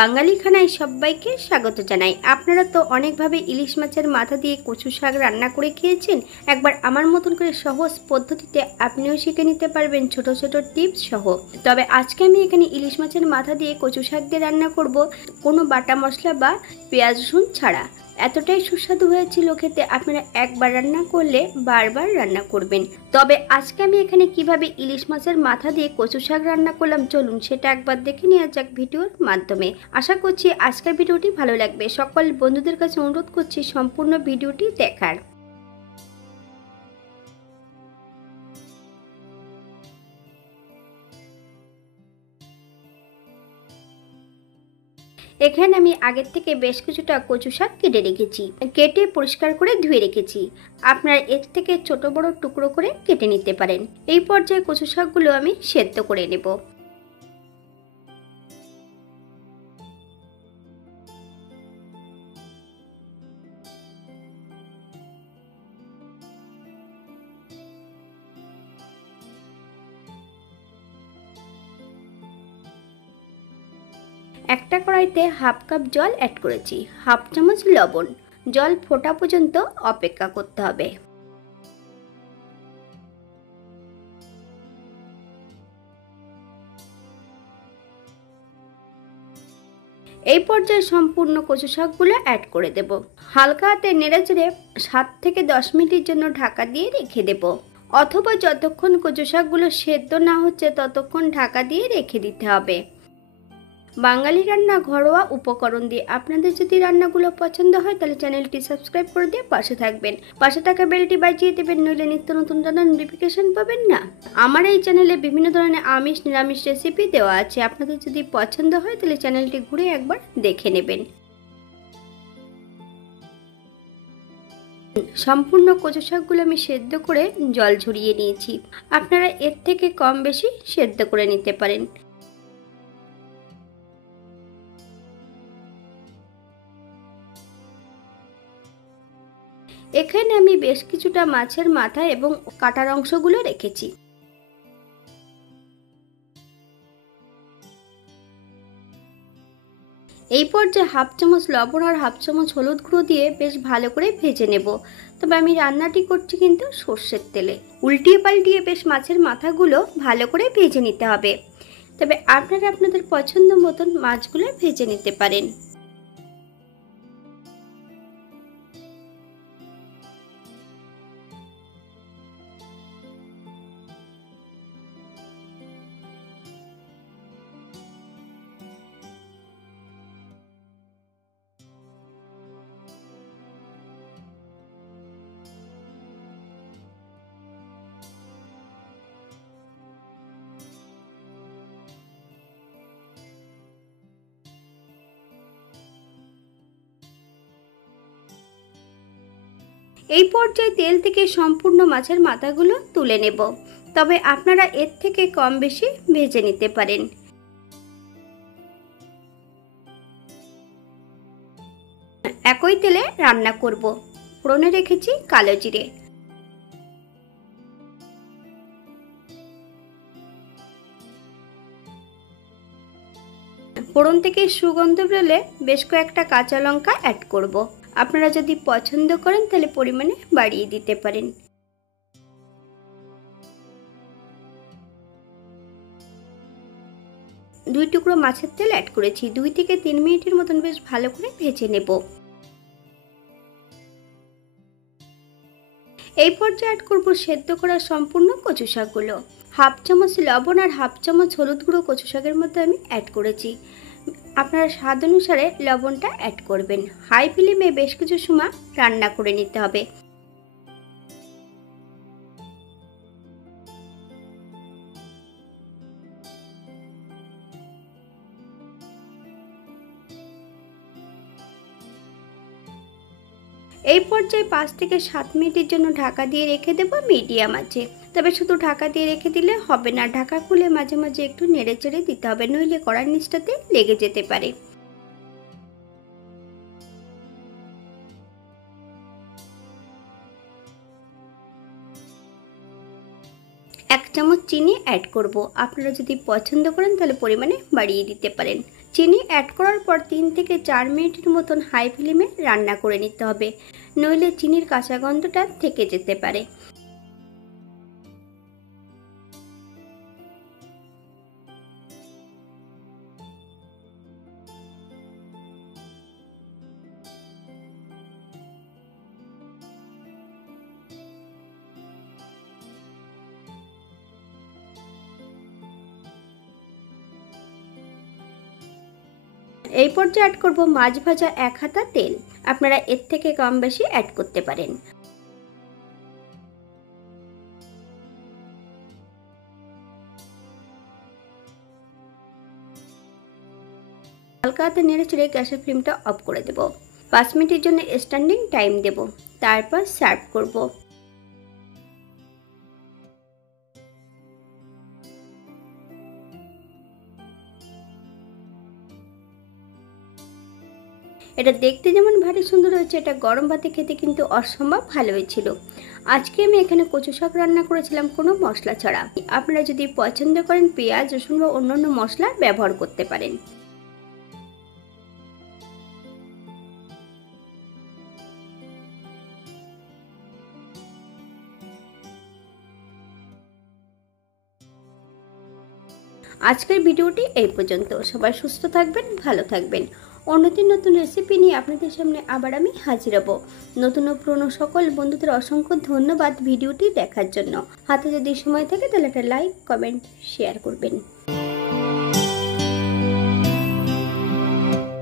বাঙালি খানায় সবাইকে স্বাগত জানাই। আপনারা তো অনেকভাবে ইলিশ মাছের মাথা দিয়ে কচু শাক রান্না করে খেয়েছেন। একবার আমার মতন করে সহজ পদ্ধতিতে আপনিও শিখে নিতে পারবেন ছোট ছোট টিপস সহ। তবে আজকে আমি এখানে ইলিশ মাছের মাথা দিয়ে কচু শাক দিয়ে রান্না করব, কোনো বাটা মশলা বা পেঁয়াজ রসুন ছাড়া। এতটাই সুস্বাদু হয়েছিল খেতে, আপনারা একবার রান্না করলে বারবার রান্না করবেন। তবে আজকে আমি এখানে কিভাবে ইলিশ মাছের মাথা দিয়ে কচু শাক রান্না করলাম, চলুন সেটা একবার দেখে নেওয়া যাক ভিডিওর মাধ্যমে। আশা করছি আজকের ভিডিওটি ভালো লাগবে। সকল বন্ধুদের কাছে অনুরোধ করছি সম্পূর্ণ ভিডিওটি দেখার। এখানে আমি আগের থেকে বেশ কিছুটা কচু শাক কেটে রেখেছি, কেটে পরিষ্কার করে ধুয়ে রেখেছি। আপনারা এর থেকে ছোট বড় টুকরো করে কেটে নিতে পারেন। এই পর্যায়ে কচু শাকগুলো আমি সেদ্ধ করে নেব। একটা কড়াইতে হাফ কাপ জল অ্যাড করেছি, হাফ চামচ লবণ। জল ফোটা পর্যন্ত অপেক্ষা করতে হবে। এই পর্যায়ে সম্পূর্ণ কচু শাকগুলো অ্যাড করে দেব। হালকা হাতে নেড়েচেড়ে 7 থেকে 10 মিনিটের জন্য ঢাকা দিয়ে রেখে দেব, অথবা যতক্ষণ কচু শাকগুলো সেদ্ধ না হচ্ছে ততক্ষণ ঢাকা দিয়ে রেখে দিতে হবে। বাঙালি রান্না ঘরোয়া উপকরণ দিয়ে। আপনাদের যদি রান্নাগুলো পছন্দ হয় তাহলে চ্যানেলটি সাবস্ক্রাইব করে দিয়ে পাশে থাকবেন, পাশে থাকা বেলটি বাজিয়ে দেবেন, নইলে নিত্য নতুন রান্নার নোটিফিকেশন পাবেন না। আমার এই চ্যানেলে বিভিন্ন ধরনের আমিষ নিরামিষ রেসিপি দেওয়া আছে, আপনাদের যদি পছন্দ হয় তাহলে চ্যানেলটি ঘুরে একবার দেখে নেবেন। সম্পূর্ণ কচু শাকগুলো আমি সেদ্ধ করে জল ঝরিয়ে নিয়েছি। আপনারা এর থেকে কম বেশি সেদ্ধ করে নিতে পারেন। এখানে আমি বেশ কিছুটা মাছের মাথা এবং কাটার অংশগুলো রেখেছি। এই পর্যায়ে হাফ চামচ লবণ আর হাফ চামচ হলুদ গুঁড়ো দিয়ে বেশ ভালো করে ভেজে নেব। তবে আমি রান্নাটি করছি কিন্তু সর্ষের তেলে। উল্টিয়ে পাল্টিয়ে বেশ মাছের মাথাগুলো ভালো করে ভেজে নিতে হবে। তবে আপনারা আপনাদের পছন্দ মতন মাছগুলো ভেজে নিতে পারেন। এই পর্যায়ে তেল থেকে সম্পূর্ণ মাছের মাথাগুলো তুলে নেব। তবে আপনারা এর থেকে কম বেশি ভেজে নিতে পারেন। একই তেলে রান্না করব। ফোড়নে রেখেছি কালো জিরে। ফোড়ন থেকে সুগন্ধ বেরোলে বেশ কয়েকটা কাঁচা লঙ্কা অ্যাড করব। আপনারা যদি পছন্দ করেন তাহলে পরিমাণে বাড়িয়ে দিতে পারেন। দুই টুকরো মাছের তেল অ্যাড করেছি। 2 থেকে 3 মিনিটের মতন বেশ ভালো করে ভেজে নেব। এই পর্যায়ে অ্যাড করব সেদ্ধ করা সম্পূর্ণ কচু শাকগুলো। হাফ চামচ লবণ আর হাফ চামচ হলুদ গুঁড়ো কচু শাকের মধ্যে আমি অ্যাড করেছি। আপনারা স্বাদ অনুসারে লবণটা অ্যাড করবেন। হাই ফ্লেমে বেশ কিছু সময় রান্না করে নিতে হবে। এই পর্যায়ে 5 থেকে 7 মিনিটের জন্য ঢাকা দিয়ে রেখে দেব মিডিয়াম আঁচে। তবে শুধু ঢাকা দিয়ে রেখে দিলে হবে না, ঢাকা খুলে মাঝে মাঝে একটু নেড়ে চেড়ে দিতে হবে, নইলে কড়ার নিচটাতে লেগে যেতে পারে। এক চামচ চিনি অ্যাড করব। আপনারা যদি পছন্দ করেন তাহলে পরিমাণে বাড়িয়ে দিতে পারেন। চিনি অ্যাড করার পর 3 থেকে 4 মিনিটের মতন হাই ফ্লেমে রান্না করে নিতে হবে, নইলে চিনির কাঁচা গন্ধটা থেকে যেতে পারে। এই পর্যায়ে অ্যাড করব মাছ ভাজা 1 হাতা তেল। আপনারা এর থেকে কম বেশি অ্যাড করতে পারেন। হালকা হাতে নেড়ে চেড়ে গ্যাসের ফ্লেমটা অফ করে দেব। 5 মিনিটের জন্য স্ট্যান্ডিং টাইম দেব, তারপর সার্ভ করব। এটা দেখতে যেমন ভারী সুন্দর হয়েছে, এটা গরম ভাতে খেতে কিন্তু অসম্ভব ভালো হয়েছিল। আজকে আমি এখানে কচু শাক রান্না করেছিলাম কোনো মশলা ছাড়া। আপনারা যদি পছন্দ করেন পেঁয়াজ, রসুন বা অন্যান্য মশলা ব্যবহার করতে পারেন। আজকের ভিডিওটি এই পর্যন্ত। সবাই সুস্থ থাকবেন, ভালো থাকবেন। অন্যদিন নতুন রেসিপি নিয়ে আপনাদের সামনে আবার আমি হাজির হব। নতুন ও পুরনো সকল বন্ধুদের অসংখ্য ধন্যবাদ ভিডিওটি দেখার জন্য। হাতে যদি সময় থাকে তাহলে একটা লাইক, কমেন্ট, শেয়ার করবেন।